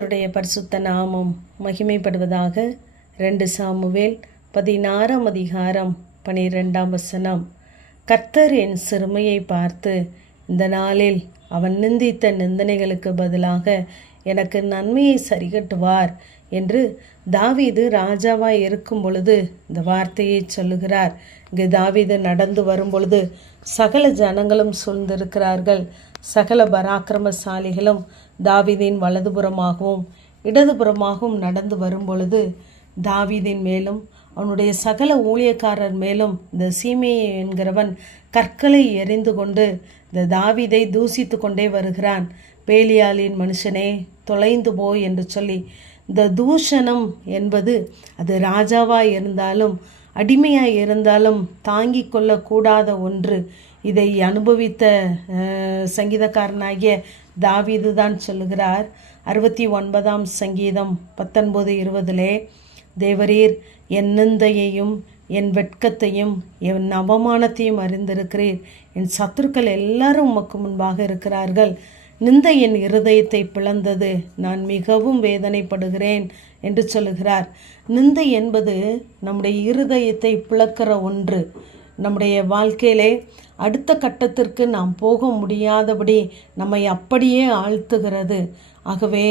அவருடைய பரிசுத்த நாமம் மகிமைப்படுவதாக. 2 சாமுவேல் 16 அதிகாரம் 12 கர்த்தர் என் சிறுமையை பார்த்து இந்த நாளில் அவன் நிந்தித்த நிந்தனைகளுக்கு பதிலாக எனக்கு நன்மையை சரிகட்டுவார் என்று தாவீது ராஜாவாய் இருக்கும் பொழுது இந்த வார்த்தையை சொல்லுகிறார். இங்கு தாவீது நடந்து வரும் பொழுது சகல ஜனங்களும் சூழ்ந்திருக்கிறார்கள். சகல பராக்கிரமசாலிகளும் தாவீதின் வலதுபுறமாகவும் இடதுபுறமாகவும் நடந்து வரும் பொழுது தாவீதின் மேலும் அவனுடைய சகல ஊழியக்காரர் மேலும் இந்த சீமையை என்கிறவன் கற்களை எறிந்து கொண்டு இந்த தாவீதை தூசித்து கொண்டே வருகிறான். பேலியாளின் மனுஷனே தொலைந்து போய் என்று சொல்லி இந்த தூஷணம் என்பது அது ராஜாவாய் இருந்தாலும் அடிமையாய் இருந்தாலும் தாங்கி கொள்ளக்கூடாத ஒன்று. இதை அனுபவித்த சங்கீதக்காரனாகிய தாவீது தான் சொல்லுகிறார். 69 சங்கீதம் 19-20 தேவரீர் என் நிந்தையையும் என் வெட்கத்தையும் என் அவமானத்தையும் அறிந்திருக்கிறீர். என் சத்துருக்கள் எல்லாரும் உமக்கு முன்பாக இருக்கிறார்கள். நிந்தை என் இருதயத்தை பிளந்தது, நான் மிகவும் வேதனைப்படுகிறேன் என்று சொல்லுகிறார். நிந்தை என்பது நம்முடைய இருதயத்தை பிளக்கிற ஒன்று. நம்முடைய வாழ்க்கையிலே அடுத்த கட்டத்திற்கு நாம் போக முடியாதபடி நம்மை அப்படியே ஆழ்த்துகிறது. ஆகவே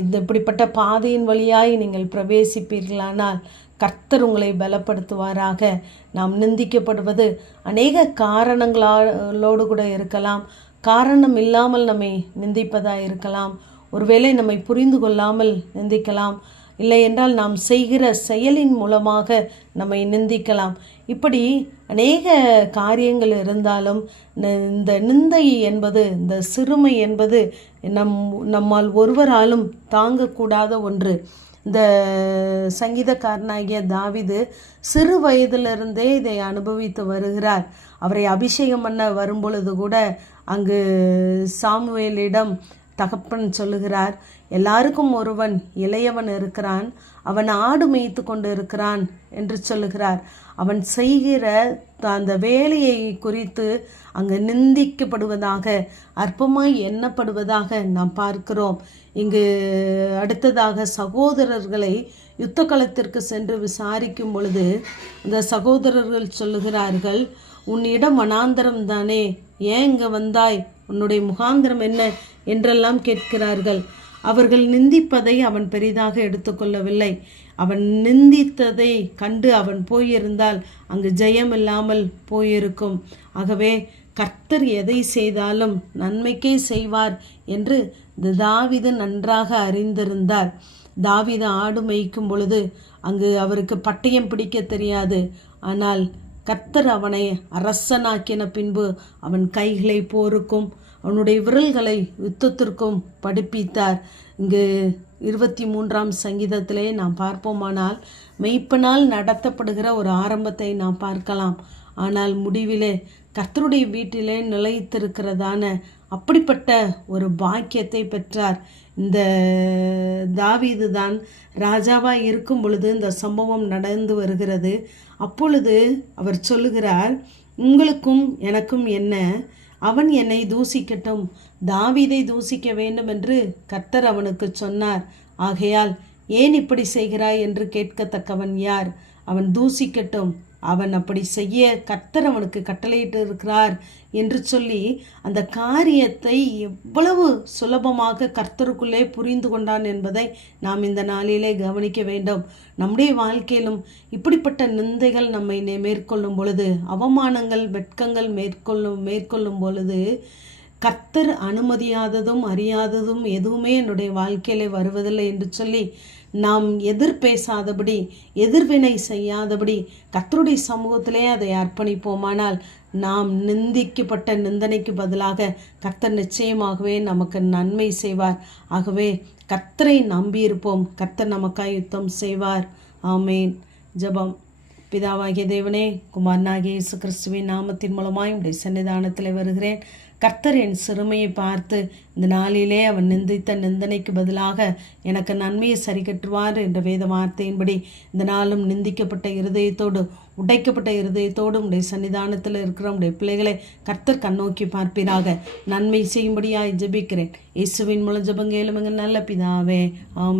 இப்படிப்பட்ட பாதையின் வழியாய் நீங்கள் பிரவேசிப்பீர்களானால் கர்த்தர் உங்களை பலப்படுத்துவாராக. நாம் நிந்திக்கப்படுவது அநேக காரணங்களோடு கூட இருக்கலாம். காரணம் இல்லாமல் நம்மை நிந்திப்பதாக இருக்கலாம். ஒருவேளை நம்மை புரிந்து கொள்ளாமல் நிந்திக்கலாம். இல்லை என்றால் நாம் செய்கிற செயலின் மூலமாக நம்மை நிந்திக்கலாம். இப்படி அநேக காரியங்கள் இருந்தாலும் இந்த நிந்தை என்பது, இந்த சிறுமை என்பது நம்மால் ஒருவராலும் தாங்கக்கூடாத ஒன்று. இந்த சங்கீதக்காரனாகிய தாவீது சிறு வயதிலிருந்தே இதை அனுபவித்து வருகிறார். அவரை அபிஷேகம் பண்ண வரும்பொழுது கூட அங்கு சாமுவேலிடம் தகப்பன் சொல்லுகிறார், எல்லாருக்கும் ஒருவன் இளையவன் இருக்கிறான், அவன் ஆடு மேய்த்து கொண்டு இருக்கிறான் என்று சொல்லுகிறார். அவன் செய்கிற அந்த வேலையை குறித்து அங்கு நிந்திக்கப்படுவதாக, அற்பமாய் எண்ணப்படுவதாக நாம் பார்க்கிறோம். இங்கு அடுத்ததாக சகோதரர்களை யுத்த களத்திற்கு சென்று விசாரிக்கும் பொழுது இந்த சகோதரர்கள் சொல்லுகிறார்கள், உன் இடம் வனாந்தரம் தானே, ஏன் இங்கே வந்தாய், உன்னுடைய முகாந்திரம் என்ன என்றெல்லாம் கேட்கிறார்கள். அவர்கள் நிந்திப்பதை அவன் பெரிதாக எடுத்துக்கொள்ளவில்லை. அவன் நிந்தித்ததை கண்டு அவன் போயிருந்தால் அங்கு ஜெயம் இல்லாமல் போயிருக்கும். ஆகவே கர்த்தர் எதை செய்தாலும் நன்மைக்கே செய்வார் என்று தாவீது நன்றாக அறிந்திருந்தார். தாவீது ஆடு மேய்க்கும் பொழுது அங்கு அவருக்கு பட்டயம் பிடிக்க தெரியாது. ஆனால் கர்த்தர் அவனை அரசனாக்கின பின்பு அவன் கைகளை போருக்கும் அவனுடைய விரல்களை யுத்தத்திற்கும் படிப்பித்தார். இங்கு 23 சங்கீதத்திலே நாம் பார்ப்போமானால் மெய்ப்பனால் நடத்தப்படுகிற ஒரு ஆரம்பத்தை நாம் பார்க்கலாம். ஆனால் முடிவிலே கர்த்தருடைய வீட்டிலே நிலைத்திருக்கிறதான அப்படிப்பட்ட ஒரு பாக்கியத்தை பெற்றார். இந்த தாவீது தான் ராஜாவாக இருக்கும் பொழுது இந்த சம்பவம் நடந்து வருகிறது. அப்பொழுது அவர் சொல்லுகிறார், உங்களுக்கும் எனக்கும் என்ன, அவன் என்னை தூசிக்கட்டும், தாவீதை தூசிக்க வேண்டும் என்று கர்த்தர் அவனுக்கு சொன்னார். ஆகையால் ஏன் இப்படி செய்கிறாய் என்று கேட்கத்தக்கவன் யார்? அவன் தூசிக்கட்டும், அவன் அப்படி செய்ய கர்த்தர் அவனுக்கு கட்டளையிட்டு இருக்கிறார் என்று சொல்லி அந்த காரியத்தை எவ்வளவு சுலபமாக கர்த்தருக்குள்ளே புரிந்து கொண்டான் என்பதை நாம் இந்த நாளிலே கவனிக்க வேண்டும். நம்முடைய வாழ்க்கையிலும் இப்படிப்பட்ட நிந்தைகள் நம்மை மேற்கொள்ளும் பொழுது, அவமானங்கள் வெட்கங்கள் மேற்கொள்ளும் பொழுது கர்த்தர் அனுமதியாததும் அறியாததும் எதுவுமே என்னுடைய வாழ்க்கையிலே வருவதில்லை என்று சொல்லி நாம் எதிர்பேசாதபடி, எதிர்வினை செய்யாதபடி கர்த்தருடைய சமூகத்திலே அதை அர்ப்பணிப்போமானால் நாம் நிந்திக்கப்பட்ட நிந்தனைக்கு பதிலாக கர்த்தர் நிச்சயமாகவே நமக்கு நன்மை செய்வார். ஆகவே கர்த்தரை நம்பியிருப்போம், கர்த்தர் நமக்காய் யுத்தம் செய்வார். ஆமேன். ஜெபம். பிதாவாகிய தேவனே, குமாரனாகிய இயேசு கிறிஸ்துவின் நாமத்தின் மூலமாய் உடைய சன்னிதானத்தில் வருகிறேன். கர்த்தர் என் சிறுமையை பார்த்து இந்த நாளிலே அவன் நிந்தித்த நிந்தனைக்கு பதிலாக எனக்கு நன்மையை சரிகட்டுவார் என்ற வேத வார்த்தையின்படி இந்த நாளும் நிந்திக்கப்பட்ட இருதயத்தோடு உடைக்கப்பட்ட இருதயத்தோடு உடைய சன்னிதானத்தில் இருக்கிற உடைய பிள்ளைகளை கர்த்தர் கண்ணோக்கி பார்ப்பீராக. நன்மை செய்யும்படியாய் ஜெபிக்கிறேன். இயேசுவின் மூலம் ஜெபம் கேளும் எங்கள் நல்ல பிதாவே. ஆமென்.